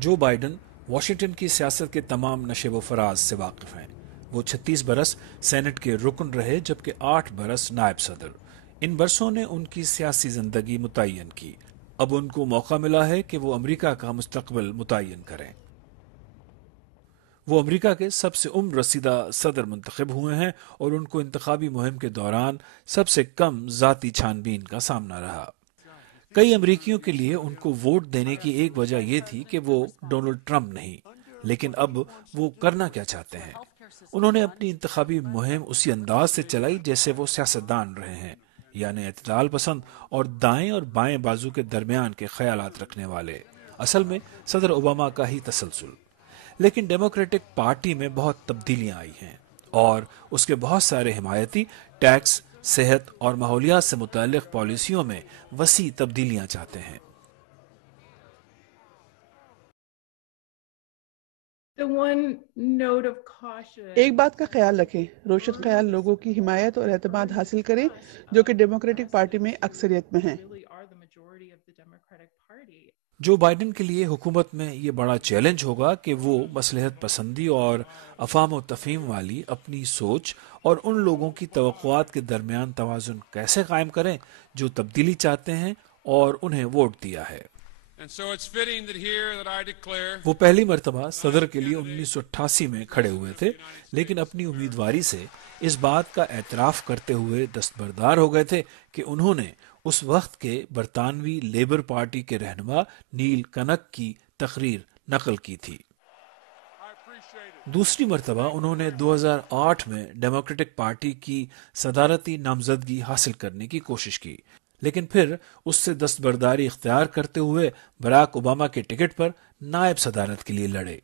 Joe Biden Washington کی سیاست کے تمام نشیب و فراز سے واقف ہیں۔ وہ 36 برس سینٹ کے رکن رہے جبکہ 8 برس نائب صدر۔ ان برسوں نے ان کی سیاسی زندگی متعین کی۔ اب ان کو موقع ملا ہے کہ وہ امریکہ کا مستقبل متعین کریں۔ وہ امریکہ کے سب سے عمر رسیدہ صدر منتخب ہوئے ہیں اور ان کو انتخابی مہم کے دوران سب سے کم ذاتی چھان بین کا سامنا رہا۔ کئی امریکیوں کے لیے ان کو ووٹ دینے کی ایک وجہ یہ تھی کہ وہ ڈونلڈ ٹرمپ نہیں، لیکن اب وہ کرنا کیا چاہتے ہیں؟ انہوں نے اپنی انتخابی مہم اسی انداز سے چلائی جیسے وہ سیاستدان رہے ہیں، یعنی اعتدال پسند اور دائیں اور بائیں بازو کے درمیان کے خیالات رکھنے والے، اصل میں صدر اوباما کا ہی تسلسل۔ لیکن ڈیموکریٹک پارٹی میں بہت تبدیلیاں آئی ہیں اور اس کے بہت سارے حمایتی ٹیکس، صحت اور ماحولیات سے متعلق پالیسیوں میں وسیع تبدیلیاں چاہتے ہیں۔ ایک بات کا خیال رکھیں، روشن خیال لوگوں کی حمایت اور اعتماد حاصل کریں جو کہ ڈیموکریٹک پارٹی میں اکثریت میں ہیں۔ جو بائیڈن کے لیے حکومت میں یہ بڑا چیلنج ہوگا کہ وہ مصلحت پسندی اور افہام و تفہیم والی اپنی سوچ اور ان لوگوں کی توقعات کے درمیان توازن کیسے قائم کریں جو تبدیلی چاہتے ہیں اور انہیں ووٹ دیا ہے۔ وہ پہلی مرتبہ صدر کے لیے 1988 میں کھڑے ہوئے تھے، لیکن اپنی امیدواری سے اس بات کا اعتراف کرتے ہوئے دستبردار ہو گئے تھے کہ انہوں نے اس وقت کے برطانوی لیبر پارٹی کے رہنما نیل کنک کی تقریر نقل کی تھی۔ دوسری مرتبہ انہوں نے 2008 میں ڈیموکریٹک پارٹی کی صدارتی نامزدگی حاصل کرنے کی کوشش کی، لیکن پھر اس سے دستبرداری اختیار کرتے ہوئے براک اوباما کے ٹکٹ پر نائب صدارت کے لیے لڑے۔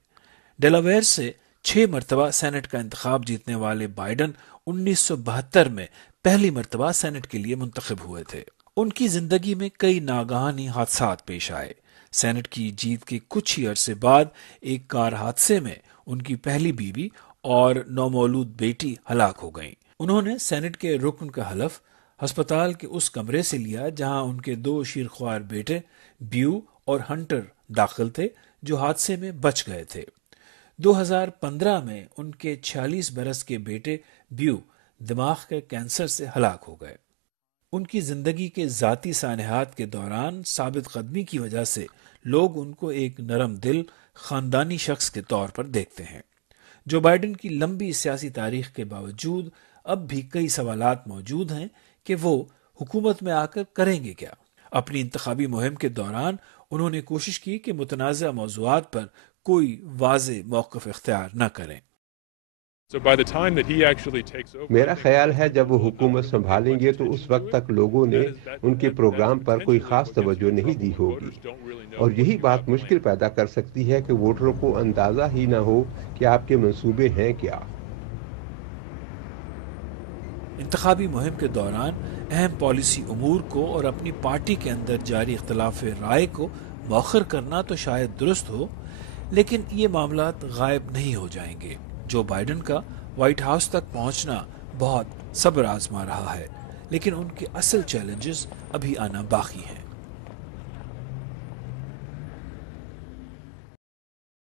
ڈیلاویئر سے 6 مرتبہ سینٹ کا انتخاب جیتنے والے بائیڈن 1972 میں پہلی مرتبہ سینٹ کے لیے منتخب ہوئے تھے۔ ان کی زندگی میں کئی ناگہانی حادثات پیش آئے۔ سینٹ کی جیت کے کچھ ہی عرصے بعد ایک کار حادثے میں ان کی پہلی بیوی اور نومولود بیٹی ہلاک ہو گئیں۔ انہوں نے سینٹ کے رکن کا حلف ہسپتال کے اس کمرے سے لیا جہاں ان کے 2 شیرخوار بیٹے بیو اور ہنٹر داخل تھے جو حادثے میں بچ گئے تھے۔ 2015 میں ان کے 46 برس کے بیٹے بیو دماغ کے کینسر سے ہلاک ہو گئے۔ ان کی زندگی کے ذاتی سانحات کے دوران ثابت قدمی کی وجہ سے لوگ ان کو ایک نرم دل خاندانی شخص کے طور پر دیکھتے ہیں۔ جو بائیڈن کی لمبی سیاسی تاریخ کے باوجود اب بھی کئی سوالات موجود ہیں کہ وہ حکومت میں آ کر کریں گے کیا۔ اپنی انتخابی مہم کے دوران انہوں نے کوشش کی کہ متنازع موضوعات پر کوئی واضح موقف اختیار نہ کریں۔ میرا خیال ہے جب وہ حکومت سنبھالیں گے تو اس وقت تک لوگوں نے ان کے پروگرام پر کوئی خاص توجہ نہیں دی ہوگی، اور یہی بات مشکل پیدا کر سکتی ہے کہ ووٹروں کو اندازہ ہی نہ ہو کہ آپ کے منصوبے ہیں کیا۔ انتخابی مہم کے دوران اہم پالیسی امور کو اور اپنی پارٹی کے اندر جاری اختلاف رائے کو مؤخر کرنا تو شاید درست ہو، لیکن یہ معاملات غائب نہیں ہو جائیں گے۔ جو بائیڈن کا وائٹ ہاؤس تک پہنچنا بہت صبر آزما رہا ہے، لیکن ان کے اصل چیلنجز ابھی آنا باقی ہیں۔